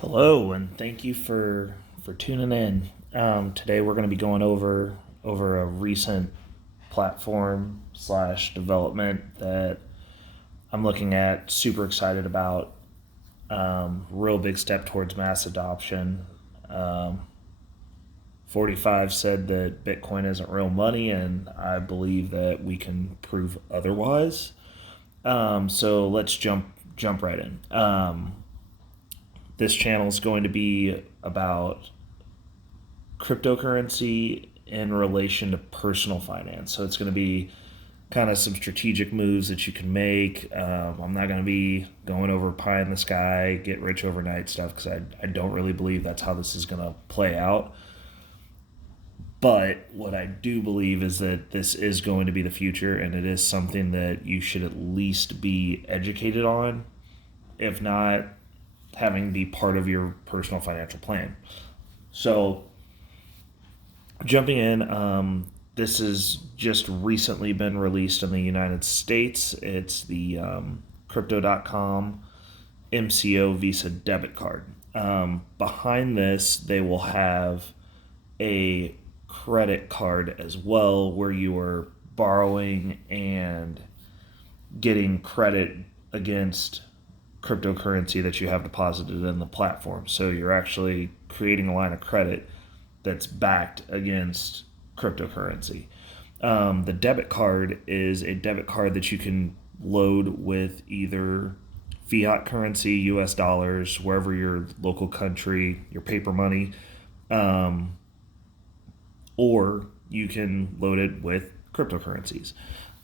Hello, and thank you for tuning in. Today we're going to be going over a recent platform slash development that I'm looking at. Super excited about. Real big step towards mass adoption. Um, 45 said that Bitcoin isn't real money, and I believe that we can prove otherwise. So let's jump right in. This channel is going to be about cryptocurrency in relation to personal finance. So it's going to be kind of some strategic moves that you can make. I'm not going to be going over pie in the sky, get rich overnight stuff because I don't really believe that's how this is going to play out. But what I do believe is that this is going to be the future, and it is something that you should at least be educated on, if not having be part of your personal financial plan. So jumping in, this has just recently been released in the United States. It's the crypto.com MCO Visa debit card. Behind this, they will have a credit card as well where you are borrowing and getting credit against cryptocurrency that you have deposited in the platform. So you're actually creating a line of credit that's backed against cryptocurrency. The debit card is a debit card that you can load with either fiat currency, US dollars, wherever your local country, your paper money, um, or you can load it with cryptocurrencies.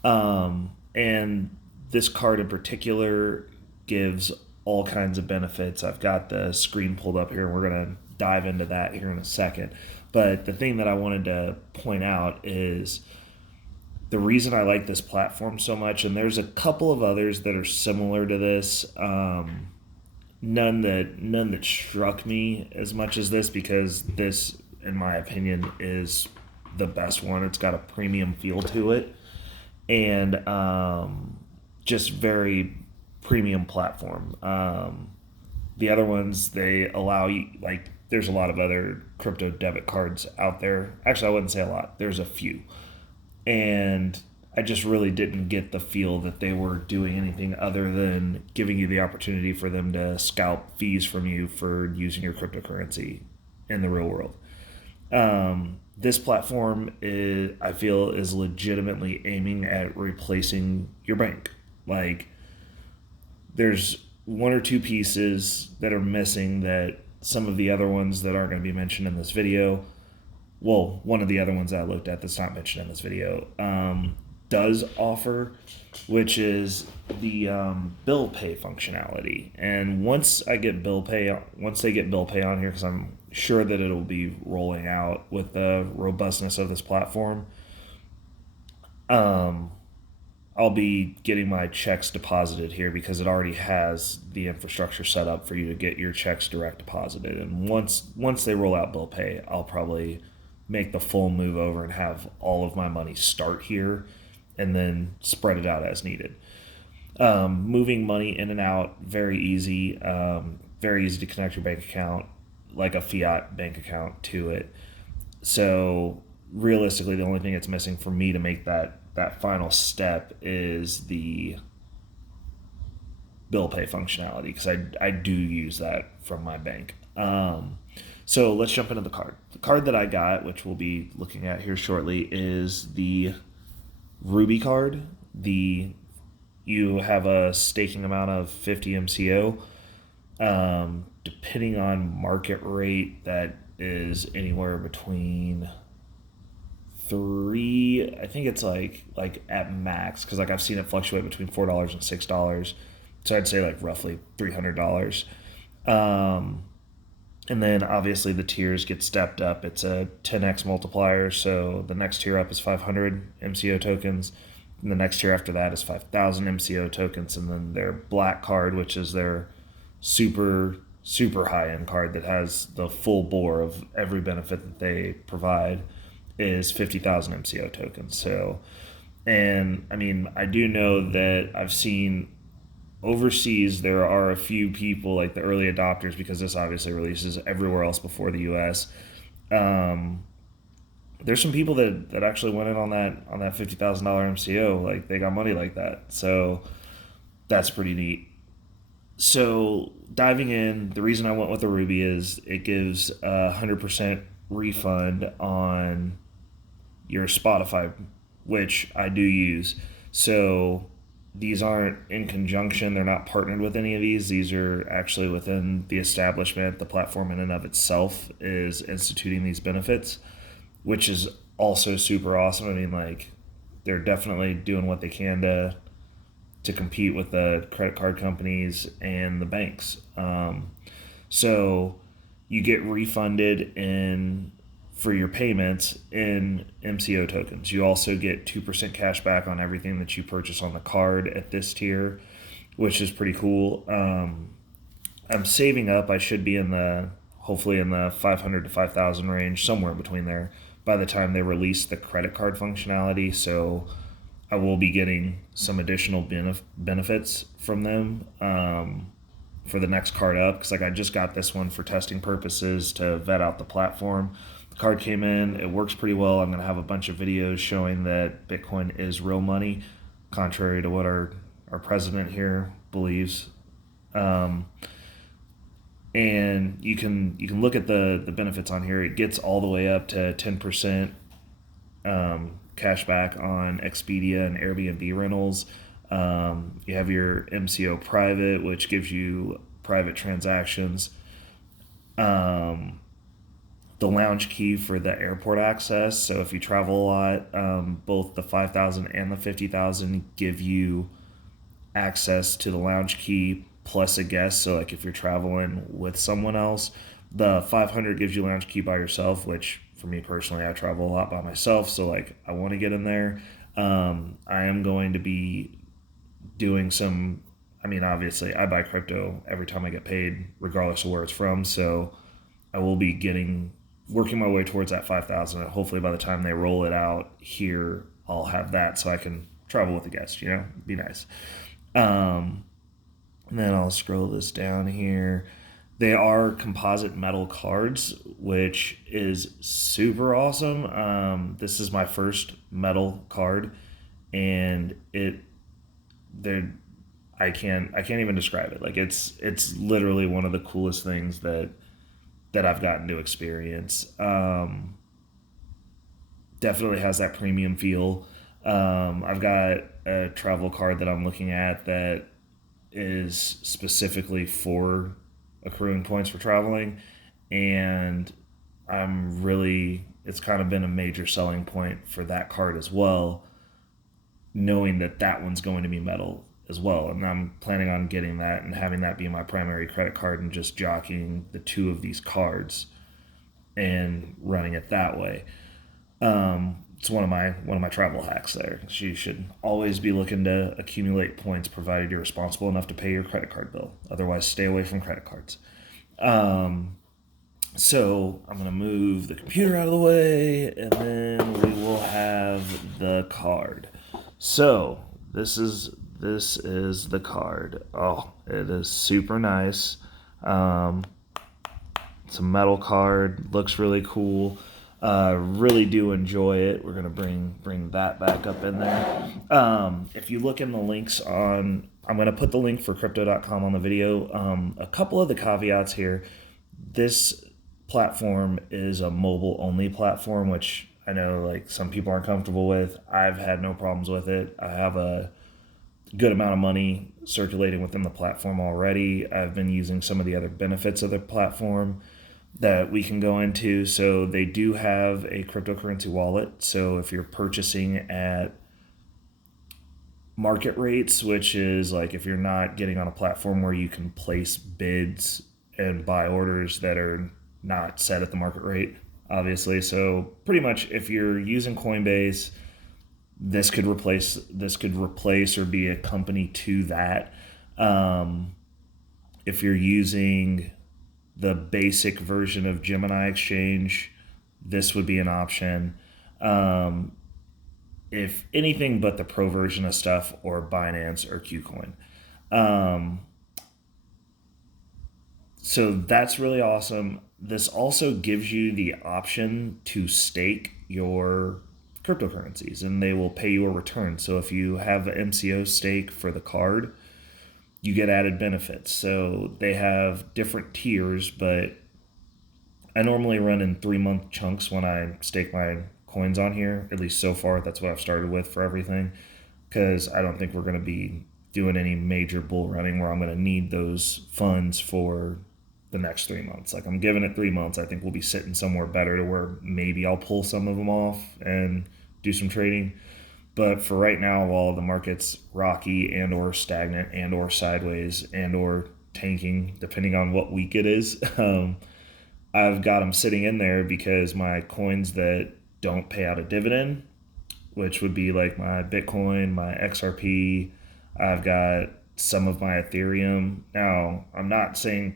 And this card in particular gives all kinds of benefits. I've got the screen pulled up here. We're going to dive into that here in a second. But the thing that I wanted to point out is the reason I like this platform so much, and there's a couple of others that are similar to this. None that struck me as much as this, because this, in my opinion, is the best one. It's got a premium feel to it, and just very premium platform. The other ones, they allow you, like, there's a lot of other crypto debit cards out there. Actually, I wouldn't say a lot. There's a few. And I just really didn't get the feel that they were doing anything other than giving you the opportunity for them to scalp fees from you for using your cryptocurrency in the real world. This platform is, I feel, is legitimately aiming at replacing your bank. Like, there's one or two pieces that are missing that some of the other ones that aren't going to be mentioned in this video, well, one of the other ones that I looked at that's not mentioned in this video, does offer, which is the bill pay functionality. And once they get bill pay on here, because I'm sure that it'll be rolling out with the robustness of this platform, I'll be getting my checks deposited here because it already has the infrastructure set up for you to get your checks direct deposited. And once they roll out bill pay, I'll probably make the full move over and have all of my money start here and then spread it out as needed. Moving money in and out, very easy. Very easy to connect your bank account, like a fiat bank account, to it. So realistically, the only thing that's missing for me to make that final step is the bill pay functionality, because I do use that from my bank. So let's jump into the card. The card that I got, which we'll be looking at here shortly, is the Ruby card. You have a staking amount of 50 MCO. Depending on market rate, that is anywhere between three. I think it's like at max, because like I've seen it fluctuate between $4 and $6. So I'd say like roughly $300. And then obviously the tiers get stepped up. It's a 10x multiplier. So the next tier up is 500 MCO tokens. And the next tier after that is 5,000 MCO tokens. And then their black card, which is their super, super high end card that has the full bore of every benefit that they provide, is 50,000 MCO tokens. So, and I mean, I do know that I've seen overseas, there are a few people like the early adopters, because this obviously releases everywhere else before the U.S. Um, there's some people that actually went in on that $50,000 MCO. Like they got money like that, so that's pretty neat. So diving in, the reason I went with the Ruby is it gives 100% refund on your Spotify, which I do use. So these aren't in conjunction, they're not partnered with any of these. These are actually within the establishment. The platform in and of itself is instituting these benefits, which is also super awesome. I mean, like, they're definitely doing what they can to compete with the credit card companies and the banks. So you get refunded in for your payments in MCO tokens. You also get 2% cash back on everything that you purchase on the card at this tier, which is pretty cool. I'm saving up. I should be in the hopefully in the 500 to 5,000 range, somewhere between there, by the time they release the credit card functionality. So I will be getting some additional benefits from them for the next card up, because like I just got this one for testing purposes to vet out the platform. The card came in, it works pretty well. I'm going to have a bunch of videos showing that Bitcoin is real money, contrary to what our president here believes. Um, and you can look at the benefits on here. It gets all the way up to 10% cash back on Expedia and Airbnb rentals. You have your MCO private, which gives you private transactions. The lounge key for the airport access. So if you travel a lot, both the 5,000 and the 50,000 give you access to the lounge key plus a guest. So like if you're traveling with someone else, the 500 gives you lounge key by yourself, which for me personally, I travel a lot by myself. So like I want to get in there. I am going to be doing some, I mean, obviously I buy crypto every time I get paid, regardless of where it's from. So I will be working my way towards that 5,000. And hopefully by the time they roll it out here, I'll have that so I can travel with a guest, be nice. And then I'll scroll this down here. They are composite metal cards, which is super awesome. This is my first metal card, and they're I can't even describe it. Like it's literally one of the coolest things that I've gotten to experience. Definitely has that premium feel. I've got a travel card that I'm looking at that is specifically for accruing points for traveling, and it's kind of been a major selling point for that card as well, knowing that one's going to be metal as well. And I'm planning on getting that and having that be my primary credit card and just jockeying the two of these cards and running it that way. It's one of my travel hacks there. So you should always be looking to accumulate points, provided you're responsible enough to pay your credit card bill. Otherwise, stay away from credit cards. So I'm going to move the computer out of the way, and then we will have the card. So this is the card. Oh, it is super nice. It's a metal card. Looks really cool. Really do enjoy it. We're gonna bring that back up in there. If you look in the links I'm gonna put the link for crypto.com on the video. A couple of the caveats here. This platform is a mobile only platform, which I know like some people aren't comfortable with. I've had no problems with it. I have a good amount of money circulating within the platform already. I've been using some of the other benefits of the platform that we can go into. So they do have a cryptocurrency wallet. So if you're purchasing at market rates, which is like if you're not getting on a platform where you can place bids and buy orders that are not set at the market rate, obviously. So pretty much if you're using Coinbase, this could replace or be a company to that. If you're using the basic version of Gemini Exchange, this would be an option. If anything but the pro version of stuff, or Binance or KuCoin. Um, so that's really awesome. This also gives you the option to stake your cryptocurrencies and they will pay you a return. So if you have an MCO stake for the card, you get added benefits. So they have different tiers, but I normally run in 3 month chunks when I stake my coins on here. At least so far, that's what I've started with for everything. Because I don't think we're going to be doing any major bull running where I'm going to need those funds for the next 3 months. Like I'm giving it 3 months. I think we'll be sitting somewhere better to where maybe I'll pull some of them off and do some trading. But for right now, while the market's rocky and or stagnant and or sideways and or tanking, depending on what week it is, I've got them sitting in there because my coins that don't pay out a dividend, which would be like my Bitcoin, my XRP, I've got some of my Ethereum. Now, I'm not saying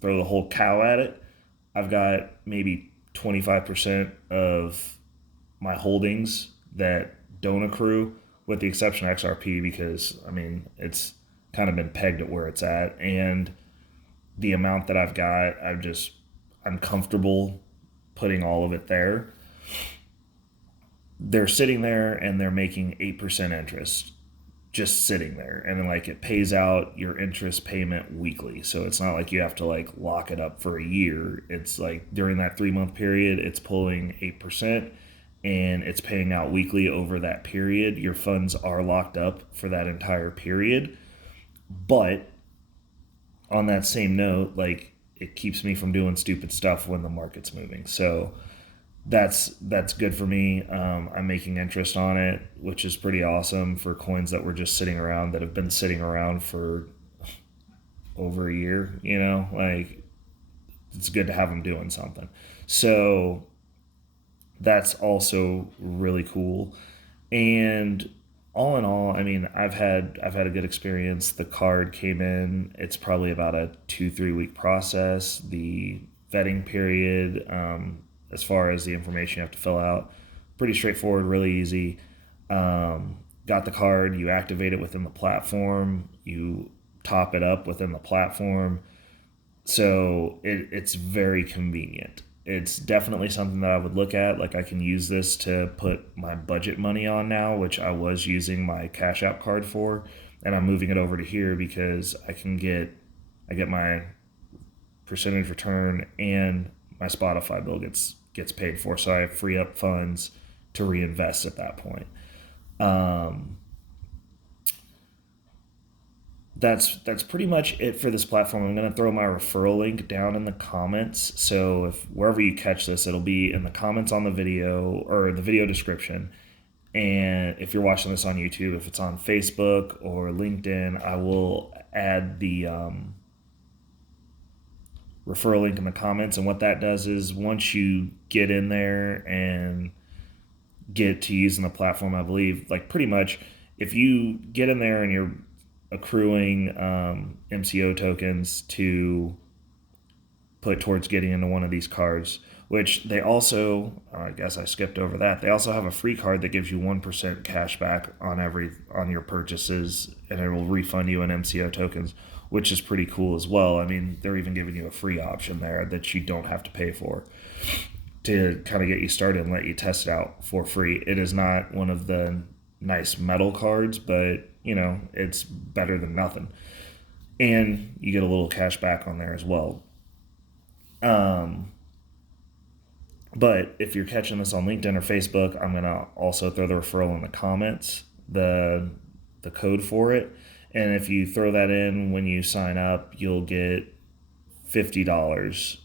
throw the whole cow at it. I've got maybe 25% of my holdings that don't accrue, with the exception of XRP, because I mean it's kind of been pegged at where it's at, and the amount that I've got, I'm comfortable putting all of it there. They're sitting there and they're making 8% interest just sitting there, and then like it pays out your interest payment weekly, so it's not like you have to like lock it up for a year. It's like during that 3 month period it's pulling 8% and it's paying out weekly over that period. Your funds are locked up for that entire period, but on that same note, like it keeps me from doing stupid stuff when the market's moving. So that's good for me. I'm making interest on it, which is pretty awesome for coins that were just sitting around, that have been sitting around for over a year. Like it's good to have them doing something. So that's also really cool. And all in all, I mean, I've had a good experience. The card came in. It's probably about a 2-3 week process. The vetting period, as far as the information you have to fill out, pretty straightforward, really easy. Got the card. You activate it within the platform. You top it up within the platform. So it's very convenient. It's definitely something that I would look at. Like I can use this to put my budget money on now, which I was using my Cash App card for, and I'm moving it over to here because I get my percentage return and my Spotify bill gets paid for, so I free up funds to reinvest at that point. Um, that's pretty much it for this platform. I'm going to throw my referral link down in the comments. So if wherever you catch this, it'll be in the comments on the video or the video description. And if you're watching this on YouTube, if it's on Facebook or LinkedIn, I will add the referral link in the comments. And what that does is once you get in there and get to using the platform, I believe, like pretty much if you get in there and you're accruing MCO tokens to put towards getting into one of these cards, which they also, I guess I skipped over that. They also have a free card that gives you 1% cash back on your purchases, and it will refund you in MCO tokens, which is pretty cool as well. I mean, they're even giving you a free option there that you don't have to pay for to kind of get you started and let you test it out for free. It is not one of the nice metal cards, but it's better than nothing. And you get a little cash back on there as well. But if you're catching this on LinkedIn or Facebook, I'm gonna also throw the referral in the comments, the code for it. And if you throw that in when you sign up, you'll get $50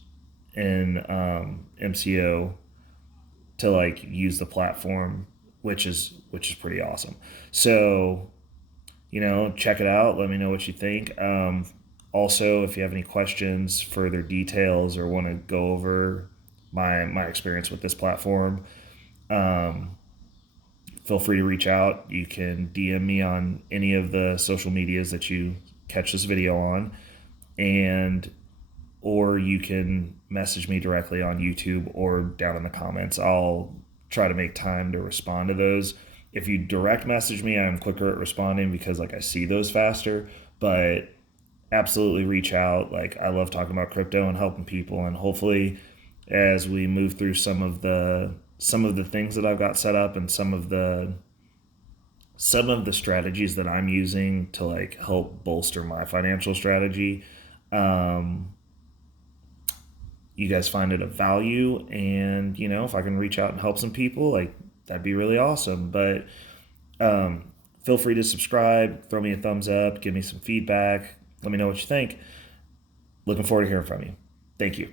in MCO to like use the platform, which is pretty awesome. So check it out. Let me know what you think. Also, if you have any questions, further details, or want to go over my experience with this platform, feel free to reach out. You can DM me on any of the social medias that you catch this video on, or you can message me directly on YouTube or down in the comments. I'll try to make time to respond to those. If you direct message me, I'm quicker at responding because like I see those faster. But absolutely reach out. Like, I love talking about crypto and helping people, and hopefully as we move through some of the things that I've got set up, and some of the strategies that I'm using to like help bolster my financial strategy, um, you guys find it of value. And if I can reach out and help some people, like, that'd be really awesome. But um, feel free to subscribe, throw me a thumbs up, give me some feedback, let me know what you think. Looking forward to hearing from you. Thank you.